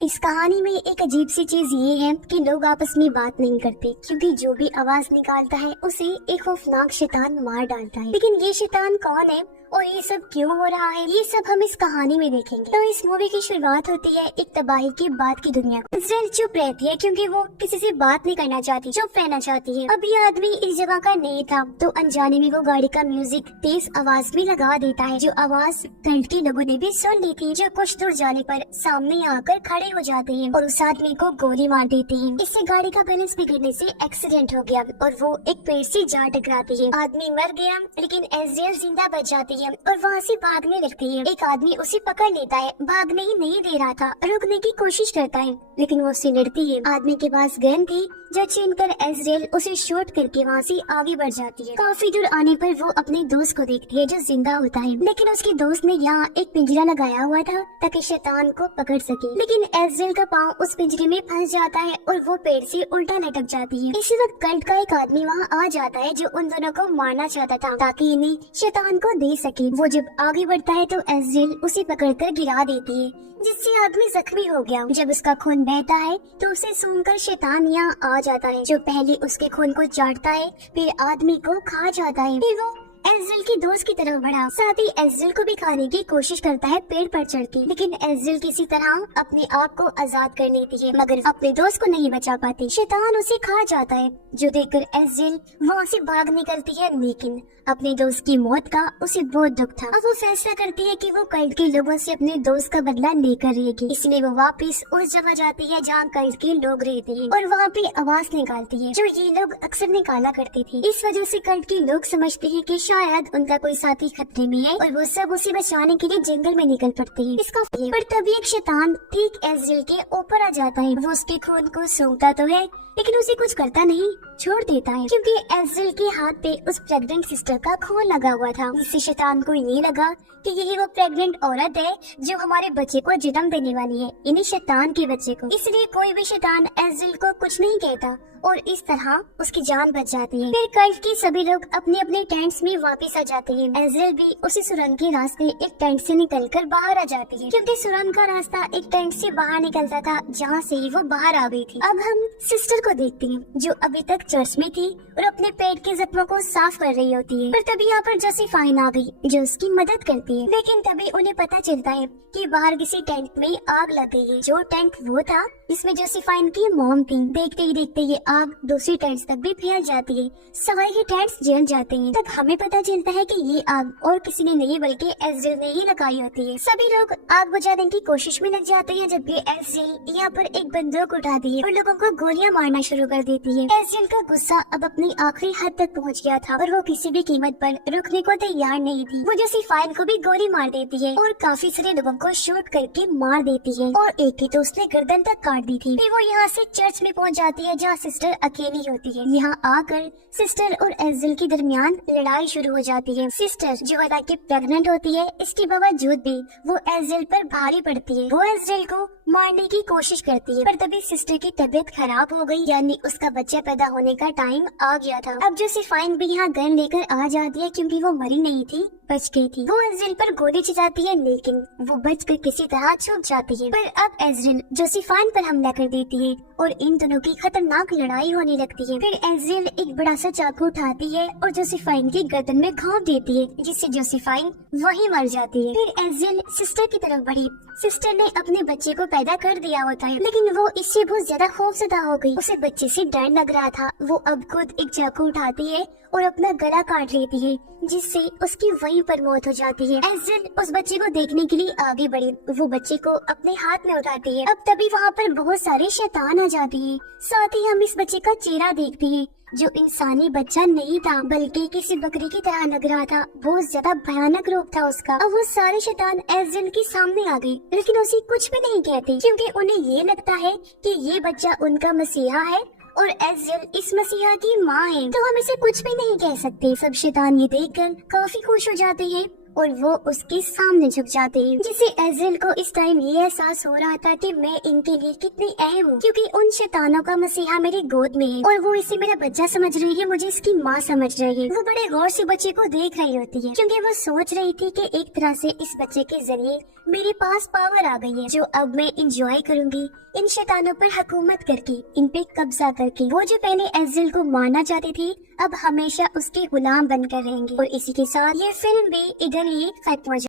इस कहानी में एक अजीब सी चीज ये है कि लोग आपस में बात नहीं करते, क्योंकि जो भी आवाज निकालता है उसे एक खौफनाक शैतान मार डालता है। लेकिन ये शैतान कौन है और ये सब क्यों हो रहा है, ये सब हम इस कहानी में देखेंगे। तो इस मूवी की शुरुआत होती है एक तबाही के बाद की दुनिया को। इज़राइल चुप रहती है क्योंकि वो किसी से बात नहीं करना चाहती, चुप रहना चाहती है। अब ये आदमी इस जगह का नहीं था, तो अनजाने में वो गाड़ी का म्यूजिक तेज आवाज में लगा देता है, जो आवाज टेंट के लोगों ने भी सुन ली थी, जो कुछ दूर जाने पर सामने आकर खड़े हो जाते हैं और उस आदमी को गोली मार देते हैं। इससे गाड़ी का बैलेंस बिगड़ने से एक्सीडेंट हो गया और वो एक पेड़ से जा टकराती है। आदमी मर गया, लेकिन इज़राइल जिंदा बच जाती है और वहाँ से भागने लगती है। एक आदमी उसे पकड़ लेता है, भागने ही नहीं दे रहा था, रुकने की कोशिश करता है, लेकिन वो उससे लड़ती है। आदमी के पास गन थी, जो छीनकर इज़राइल उसे शूट करके वहाँ से आगे बढ़ जाती है। काफी दूर आने पर वो अपने दोस्त को देखती है जो जिंदा होता है, लेकिन उसके दोस्त ने यहाँ एक पिंजरा लगाया हुआ था ताकि शैतान को पकड़ सके। लेकिन इज़राइल का पाँव उस पिंजरे में फंस जाता है और वो पेड़ से उल्टा लटक जाती है। इसी वक्त कल्ट का एक आदमी वहाँ आ जाता है जो उन दोनों को मारना चाहता था ताकि इन्हें शैतान को दे सके। वो जब आगे बढ़ता है तो इज़राइल उसे पकड़कर गिरा देती है, जिससे आदमी जख्मी हो गया। जब उसका खून बहता है तो उसे सूंघकर शैतान यहाँ आ जाता है, जो पहले उसके खून को चाटता है, फिर आदमी को खा जाता है। फिर वो इज़राइल की दोस्त की तरफ बढ़ा, साथ ही इज़राइल को भी खाने की कोशिश करता है पेड़ पर चढ़ के, लेकिन इज़राइल किसी तरह अपने आप को आजाद कर लेती है, मगर अपने दोस्त को नहीं बचा पाती। शैतान उसे खा जाता है, जो देखकर इज़राइल वहाँ से भाग निकलती है, लेकिन अपने दोस्त की मौत का उसे बहुत दुख था। अब वो फैसला करती है कि वो कल्ट के लोगों से अपने दोस्त का बदला लेकर रहेगी, इसलिए वो वापस उस जगह जाती है जहाँ कल्ट के लोग रहते हैं और वहाँ पे आवाज निकालती है, जो ये लोग अक्सर निकाला करते थे। इस वजह से कल्ट के लोग समझते हैं कि शायद उनका कोई साथी खतरे में है और वो सब उसे बचाने के लिए जंगल में निकल पड़ते हैं। इसका पर तभी एक शैतान ठीक इज़राइल के ऊपर आ जाता है। वो उसके खून को सूंघता तो है, लेकिन उसे कुछ करता नहीं, छोड़ देता है, क्योंकि इज़राइल के हाथ पे उस प्रेग्नेंट सिस्टर का खून लगा हुआ था। इससे शैतान को ये लगा कि यही वो प्रेग्नेंट औरत है जो हमारे बच्चे को जन्म देने वाली है, इन्हीं शैतान के बच्चे को। इसलिए कोई भी शैतान इज़राइल को कुछ नहीं कहता और इस तरह उसकी जान बच जाती है। फिर कल्ट के सभी लोग अपने अपने टेंट्स में वापस आ जाते हैं। इज़राइल भी उसी सुरंग के रास्ते एक टेंट से निकलकर बाहर आ जाती है, क्योंकि सुरंग का रास्ता एक टेंट से बाहर निकलता था, जहाँ से ही वो बाहर आ गई थी। अब हम सिस्टर को देखते हैं, जो अभी तक चर्च में थी और अपने पेट के जख्मों को साफ कर रही होती है। पर तभी यहाँ पर जोसेफाइन आ गई, जो उसकी मदद करती है। लेकिन तभी उन्हें पता चलता है कि बाहर किसी टेंट में आग लग गई है। जो टेंट वो था जिसमें जोसेफाइन की मॉम थी। देखते ही देखते ये आग दूसरी टेंट्स तक भी फैल जाती है, सवाई के टेंट्स जल जाते हैं। तब हमें पता चलता है कि ये आग और किसी ने नहीं बल्कि इज़राइल ने ही लगाई होती है। सभी लोग आग बुझाने की कोशिश में लग जाते हैं, जबकि इज़राइल यहाँ पर एक बंदूक उठाती है और लोगों को गोलियां मारना शुरू कर देती है। इज़राइल का गुस्सा अब अपनी आखिरी हद तक पहुँच गया था और वो किसी भी कीमत पर रुकने को तैयार नहीं थी। वो जोसेफाइन को भी गोली मार देती है और काफी सारे लोगों को शूट करके मार देती है और एक की तो उसने गर्दन तक काट दी थी। फिर वो यहाँ से चर्च में पहुँच जाती है, जहाँ सिस्टर अकेली होती है। यहाँ आकर सिस्टर और इज़राइल के दरमियान लड़ाई शुरू हो जाती है। सिस्टर जो हालांकि प्रेग्नेंट होती है, इसके बावजूद भी वो इज़राइल पर भारी पड़ती है। वो इज़राइल को मारने की कोशिश करती है, पर तभी सिस्टर की तबीयत खराब हो गई, यानी उसका बच्चा पैदा होने का टाइम आ गया था। अब जोसेफाइन भी यहाँ गन लेकर आ जाती है, क्योंकि वो मरी नहीं थी, बच गई थी। वो इज़राइल पर गोली चलाती है, लेकिन वो बचकर किसी तरह छुप जाती है। पर अब इज़राइल जोसेफाइन पर हमला कर देती है और इन दोनों की खतरनाक लड़ाई होने लगती है। फिर इज़राइल एक बड़ा सा चाकू उठाती है और जोसेफाइन की गर्दन में घोंप देती है, जिससे जोसेफाइन वहीं मर जाती है। फिर इज़राइल सिस्टर की तरफ बढ़ी। सिस्टर ने अपने बच्चे को पैदा कर दिया होता है, लेकिन वो इससे बहुत ज्यादा खौफजदा हो गई। उसे बच्चे से डर लग रहा था। वो अब खुद एक चाकू उठाती है और अपना गला काट लेती है, जिससे उसकी वहीं पर मौत हो जाती है। इज़राइल उस बच्चे को देखने के लिए आगे बढ़ी। वो बच्चे को अपने हाथ में उठाती है। अब तभी वहाँ पर बहुत सारे शैतान आ जाते हैं। साथ ही हम इस बच्चे का चेहरा देखते हैं, जो इंसानी बच्चा नहीं था, बल्कि किसी बकरी की तरह लग रहा था। बहुत ज्यादा भयानक रूप था उसका। अब वो सारे शैतान इज़राइल के सामने आ गए, लेकिन उसे कुछ भी नहीं कहते, क्योंकि उन्हें ये लगता है कि ये बच्चा उनका मसीहा है और इज़राइल इस मसीहा की माँ है, तो हम इसे कुछ भी नहीं कह सकते। सब शैतान ये देखकर काफी खुश हो जाते हैं اور وہ اس کے سامنے جھک جاتے ہیں، جسے ایزرائیل کو اس ٹائم یہ احساس ہو رہا تھا کہ میں ان کے لیے کتنی اہم ہوں، کیونکہ ان شیطانوں کا مسیحا میری گود میں ہے اور وہ اسے میرا بچہ سمجھ رہی ہے، مجھے اس کی ماں سمجھ رہی ہے۔ وہ بڑے غور سے بچے کو دیکھ رہی ہوتی ہے، کیونکہ وہ سوچ رہی تھی کہ ایک طرح سے اس بچے کے ذریعے میرے پاس پاور آ گئی ہے جو اب میں انجوائے کروں گی، ان شیطانوں پر حکومت کر کے، ان پہ قبضہ کر کے۔ وہ جو پہلے ایزرائیل کو مارنا چاہتی تھی اب ہمیشہ اس کے غلام بن کر رہیں گے۔ اور اسی کے ساتھ یہ فلم بھی ادھر ہی ختم ہو جائے۔